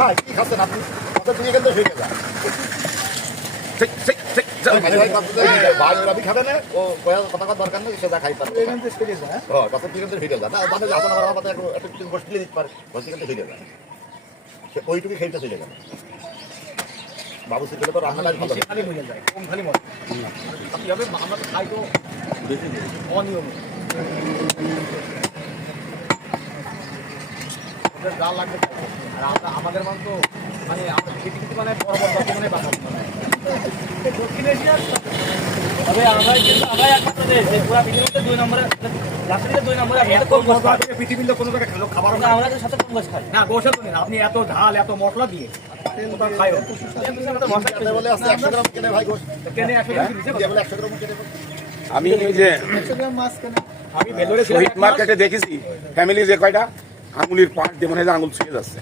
ভাই কি খাচ্ছেন আপনি? কথা তুই এখান থেকে ফিরে যা। ভাই ওরা খাবে না, ও কথা কথা দরকার নেই, সে যা খাই পারবে। এখান থেকে ফিরে যায়। কথা তুই এখান থেকে ফিরে যা। না মানে আসলে আমার আমাদের একটু বসে দিতে পারে, বসে এখান থেকে ফিরে যা। সে ওইটুকু খেলতে চলে গেল। বাবু সিদ্ধ তো রান্না ভালো খালি হয়ে যায়, কম খালি মনে কি হবে, আমরা তো খাই তো অনিয়ম, যা লাগবে। আর আমরা আমাদের মান তো মানে আমরা খেতে খেতে মানে বড় বড় বর্তমানে বানাবো দক্ষিণ এশিয়ার। তবে আমরা একমাত্র দেশ যে পুরো পৃথিবীতে 2 নম্বরে, লাস্টের 2 নম্বরে। এত কম মশলা পৃথিবীতে কোনো জায়গায় খেলো খাবার আমরা তো সাথে কম গোশ খাই না। গোশ তো নেই, আপনি এত ঝাল এত মশলা দিয়ে খাই বলে আছে 100 গ্রাম কেনে ভাই গোশ কেনে 100 গ্রাম বলে 100 গ্রাম কেনে। আমি ওই যে 100 গ্রাম মাছ কেনে। আমি ভেলোরে শহীদ মার্কেটে দেখেছি ফ্যামিলি যে কয়টা আঙুলির পাট দিয়ে মনে হয় আঙুল ছুঁয়ে যাচ্ছে।